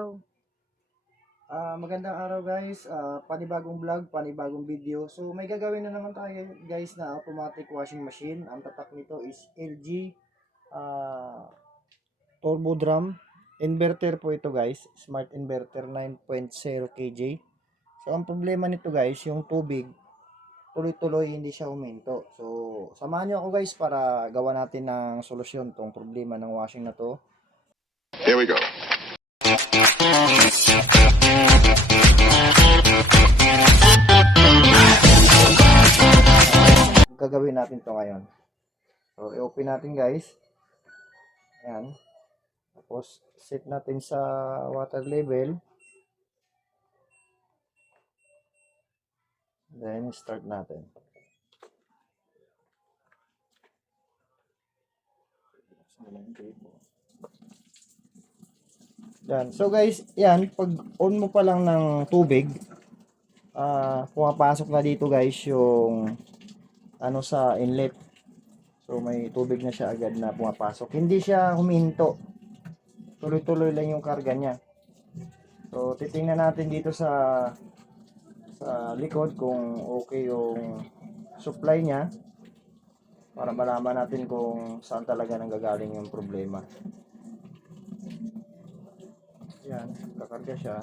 Go. Magandang araw guys, panibagong vlog, panibagong video. So may gagawin na naman tayo guys na automatic washing machine. Ang tatak nito is LG Turbo Drum. Inverter po ito guys, smart inverter 9.0 kJ. So ang problema nito guys, yung tubig, tuloy-tuloy hindi siya huminto. So samahan niyo ako guys para gawa natin ng solusyon tong problema ng washing na to. Here we go. Gagawin natin to ngayon. So i-open natin guys. Ayan. Tapos set natin sa water level. Then start natin. Yan. So guys, yan, pag on mo pa lang ng tubig, pumapasok na dito guys yung ano sa inlet. So may tubig na siya agad na pumapasok. Hindi siya huminto. Tuloy-tuloy lang yung karga niya. So titingnan natin dito sa likod kung okay yung supply niya para malaman natin kung saan talaga nanggagaling yung problema. Yan, kakarga siya.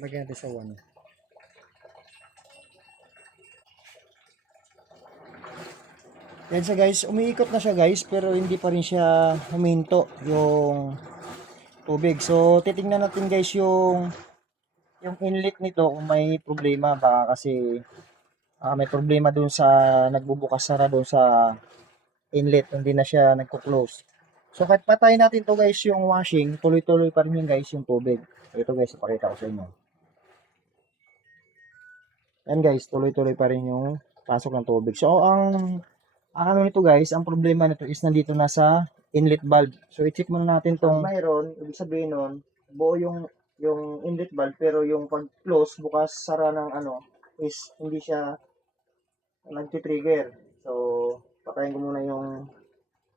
Lagyan natin sa 1. Yan siya guys, umiikot na siya guys, pero hindi pa rin siya huminto yung tubig. So titingnan natin guys yung inlet nito kung may problema ba kasi may problema dun sa nagbubukas sara dun sa inlet, hindi na siya nagko-close. So kahit patayin natin to guys yung washing, tuloy-tuloy pa rin yung guys yung tubig. Ito guys, ipakita ko sa inyo. Yan guys, tuloy-tuloy pa rin yung pasok ng tubig. So ang ano nito guys, ang problema nito is nandito na sa inlet valve. So i-check muna natin tong mayroon, ibig sabihin nun, buo yung inlet valve pero yung pag-close, bukas, sara ng ano is hindi siya nagti-trigger. So patayin ko muna yung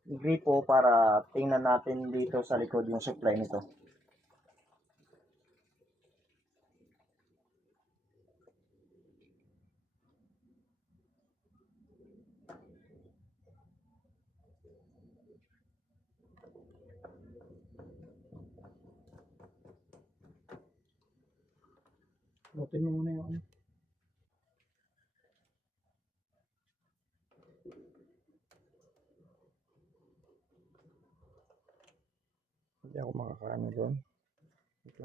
gripo para tingnan natin dito sa likod yung supply nito. Open mo muna yung ano. Hindi ako makakaano doon. Ito.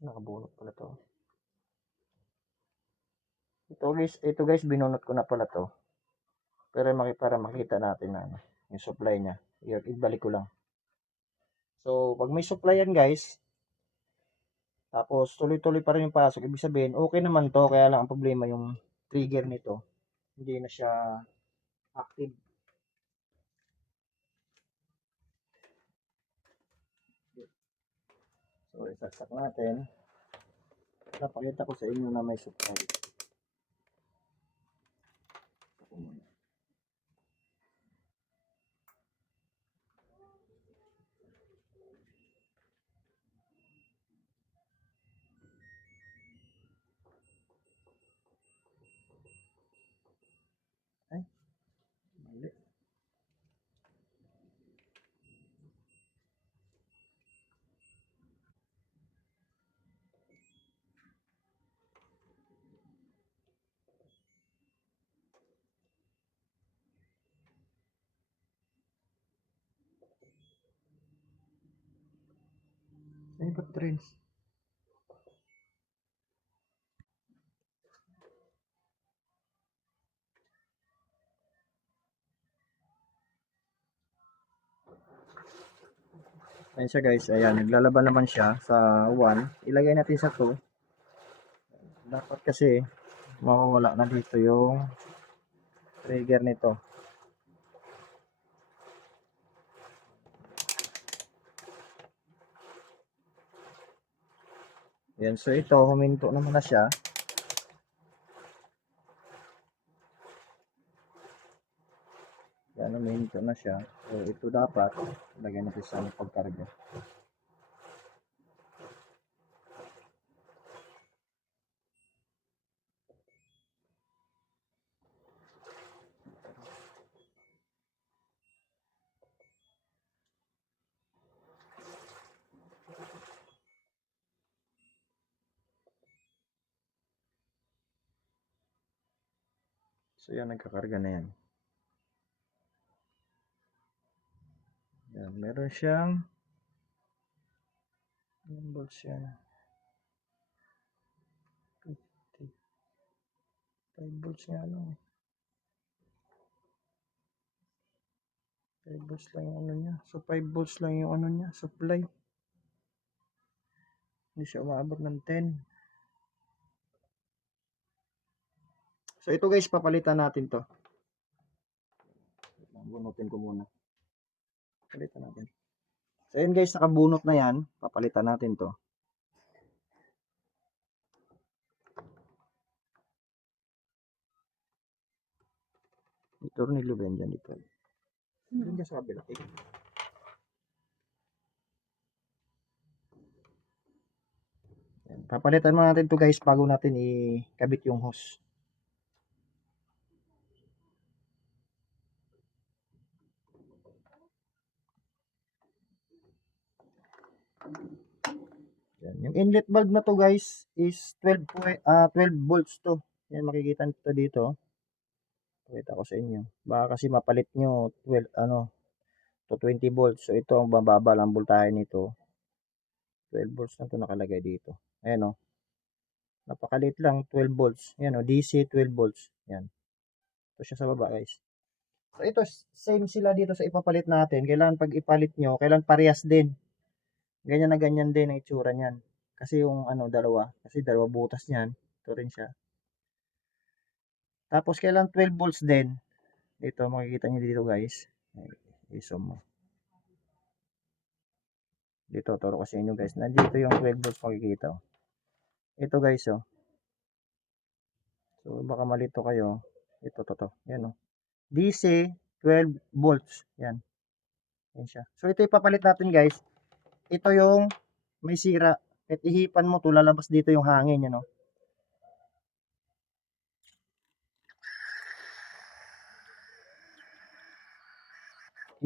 Nakabunot pala to. Ito guys, binunot ko na pala to. Pero para makita natin na ano, yung supply niya. Ibalik ko lang. So, pag may supply yan guys, tapos tuloy-tuloy pa rin yung pasok, ibig sabihin, okay naman to, kaya lang ang problema yung trigger nito. Hindi na siya active. So, isaksak natin. Napakita ko sa inyo na may supply. Ay, mali. Ay, ba't trends? Ayan siya guys, ayan, naglalaban naman siya sa 1. Ilagay natin sa 2. Dapat kasi mawawala na dito yung trigger nito. Ayan, so ito, huminto naman na siya. Ayan, huminto na siya. So ito dapat, ilagay natin sa pagkarga. So yan, nagkakarga na yan. Yan, meron siyang ilang volts yan? 5 volts nga lang. 5 volts lang yung ano niya. So 5 volts lang yung ano niya, supply. Hindi siya umaabot ng 10. So ito guys, papalitan natin to. Bunutin ko muna. Papalitan natin. So yun guys, nakabunot na yan. Papalitan natin to. May tornilyo ba yan dyan dito? Doon ka sa kabila. Yan. Papalitan mo natin to guys bago natin ikabit yung hose. Yan. Yung inlet valve na to guys is 12 volts to. Yan, makikita nito dito. Pakita ko sa inyo. Baka kasi mapalit nyo 12 to 20 volts. So ito ang bababa lang voltahe nito. 12 volts na to nakalagay dito. Ayan o. Napakalit lang, 12 volts. Ayan o, DC 12 volts. Yan. Ito siya sa baba guys. So ito, same sila dito sa ipapalit natin. Kailangan pag ipalit nyo, kailangan parehas din. Ganyan na ganyan din ang itsura niyan. Kasi yung dalawa. Kasi dalawa butas niyan. Ito rin siya. Tapos kailangan 12 volts din. Dito, makikita nyo dito guys. I-zoom mo. Dito, turo ko sa inyo guys. Nandito yung 12 volts makikita. Ito guys, oh. So, baka malito kayo. Ito, to. Yan, oh. DC, 12 volts. Yan. Yan siya. So, ito ipapalit natin guys. Ito yung may sira. At ihipan mo to, lalabas dito yung hangin, yan, oh.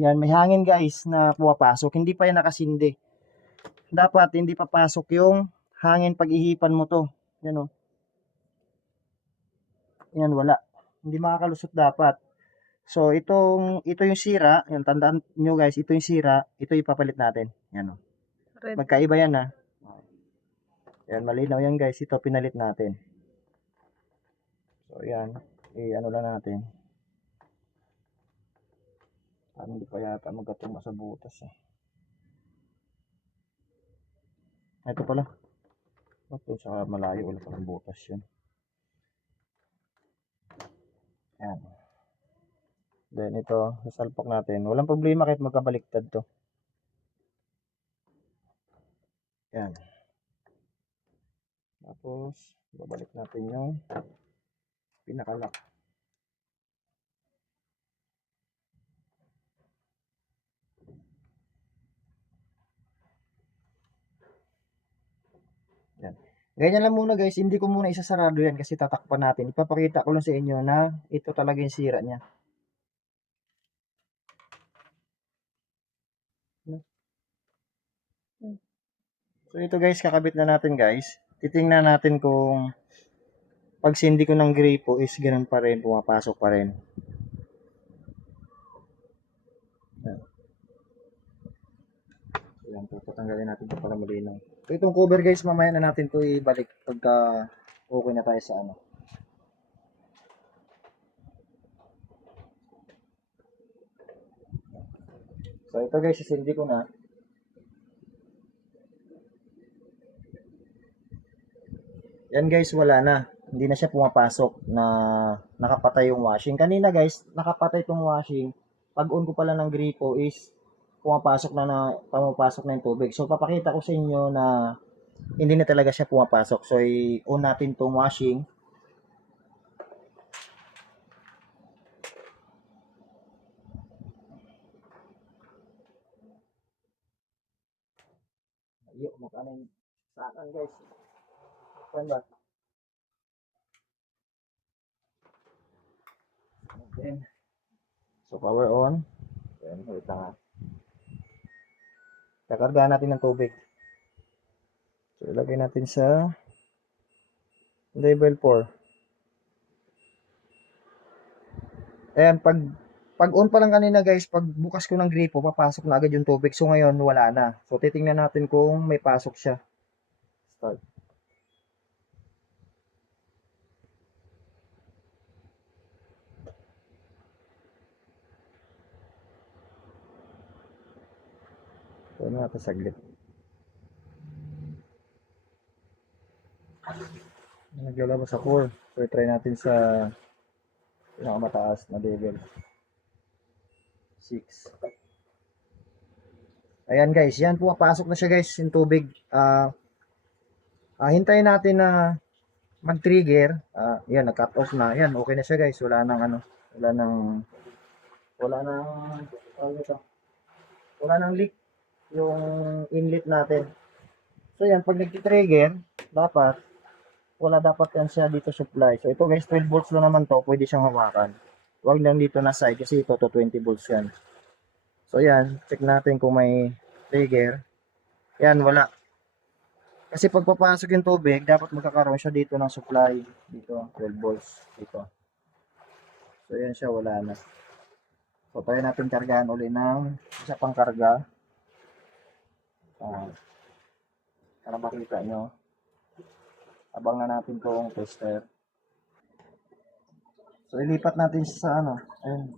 Yan, may hangin guys na pumapasok. Hindi pa yan nakasindi. Dapat hindi papasok yung hangin pag ihipan mo to. Yan, oh. Yan, wala. Hindi makakalusot dapat. So, ito yung sira. Yan, tandaan nyo guys, ito yung sira. Ito ipapalit natin. Yan, oh. Magkaiba yan, ha. Yan, malinaw yan guys. Ito pinalit natin. So, yan. Ano lang natin. Parang hindi pa yata magkatuma sa butas, eh. Ito pala. Ito sa malayo. Wala palang butas yun. Yan. Then ito, sasalpak natin. Walang problema kahit magkabaliktad to. Yan. Tapos, babalik natin yung pinakalock. Yan. Ganyan lang muna guys, hindi ko muna isasarado yan kasi tatakpan natin. Ipapakita ko lang sa inyo na ito talaga yung sira niya. So ito guys, kakabit na natin guys. Titingnan natin kung pag sindi ko ng gripo is ganun pa rin, pumapasok pa rin. Yan. Yan, tatanggalin natin ito para malinaw. So, itong cover guys, mamaya na natin ito ibalik pagka okay na tayo sa ano. So, ito guys, sisindi ko na. Yan guys, wala na. Hindi na siya pumapasok na nakapatay yung washing. Kanina guys, nakapatay itong washing. Pag on ko pala ng gripo is pumapasok na yung tubig. So, papakita ko sa inyo na hindi na talaga siya pumapasok. So, i-on natin itong washing. Ayun, magkano yung sa akin guys. Saan ba? Then, so, power on. Then, wait lang ha. Kakargahan natin ng tubig. So, ilagay natin sa level 4. Ayan, pag on pa lang kanina guys, pag bukas ko ng gripo, papasok na agad yung tubig. So ngayon, wala na. So titingnan natin kung may pasok siya. Start. So natin saglit. Naglalabas sa 4. So try natin sa pinakamataas na level. 6. Ayan guys, yan pumapasok na siya guys, yung tubig. Hintayin natin na mag-trigger. Yan, nag-cut off na. Yan, okay na siya guys. Wala nang ano, wala nang, wala nang leak yung inlet natin. So yan, pag nag-trigger, wala dapat yan siya dito supply. So ito guys, 12 volts lang naman to, pwede siyang hawakan. Huwag lang dito na side kasi ito to 20 volts yan. So yan, check natin kung may trigger. Yan, wala. Kasi pag papasok yung tubig, dapat magkakaroon siya dito ng supply. Dito, 12 volts. Dito. So yan siya, wala na. So tayo natin kargahan uli ng isa pang karga. Para makita nyo. Abang na natin kung tester. So ilipat natin sa ano. Ayun.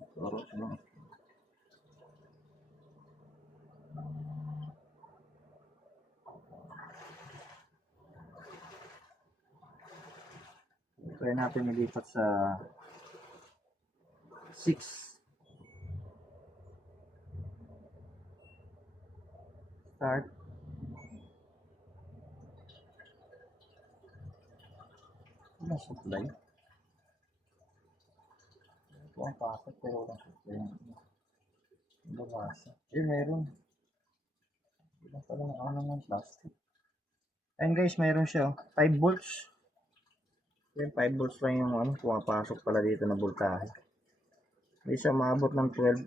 Try natin ilipat sa 6. Start. Wala supply. Ito ang pasok pero wala supply. Babasa. Meron. Ilang pala ng ano ng plastic. Ayun guys, meron siya. 5 volts. Yung 5 volts lang yung ano, pumapasok pala dito na voltahe. Hindi siya maabot ng 12.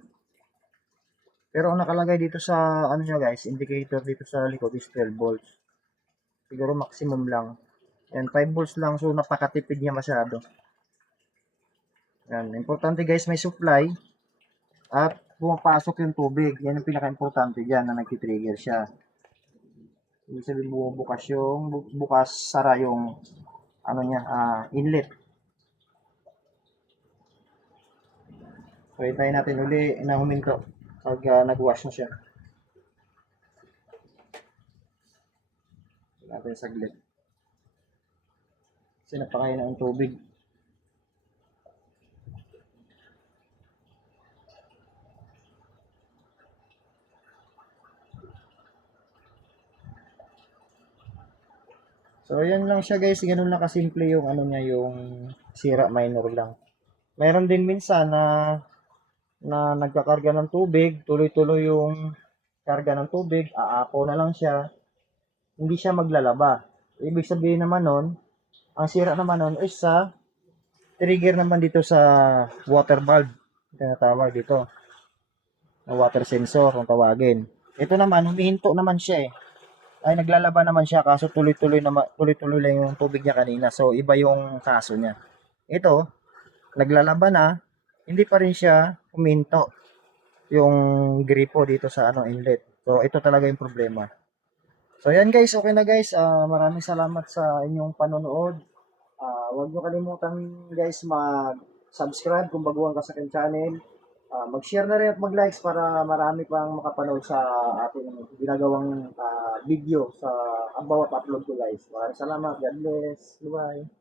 Pero ang nakalagay dito sa ano niya guys, indicator dito sa likod is 12 volts. Siguro maximum lang. Yan, 5 volts lang. So napakatipid niya masyado. Yan, importante guys, may supply at pumapasok yung tubig. Yan yung pinaka-importante diyan na nagti-trigger siya. Ibig sabihin bukas sara yung ano niya, inlet. So hintayin natin uli na huminto pag nag-wash na siya. Natin saglit. Kasi napakain na ang tubig. So ayan lang siya guys, ganun lang kasimple yung ano niya, yung sira minor lang. Meron din minsan na nagkakarga ng tubig, tuloy-tuloy yung karga ng tubig, aapaw na lang siya, hindi siya maglalaba. Ibig sabihin naman nun, ang sira naman nun is sa trigger naman dito sa water valve, tinatawag dito, na water sensor kung tawagin. Ito naman, humihinto naman siya eh. Ay naglalaba naman siya kaso tuloy-tuloy lang yung tubig niya kanina. So iba yung kaso niya. Ito, naglalaba na, hindi pa rin siya huminto yung gripo dito sa inlet. So, ito talaga yung problema. So, yan guys. Okay na guys. Maraming salamat sa inyong panonood. Huwag nyo kalimutan guys mag-subscribe kung baguhan ka sa aking channel. Mag-share na rin at mag-likes para marami pang makapanood sa ating ginagawang video sa ang bawat upload ko guys. Maraming salamat. God bless. Bye-bye.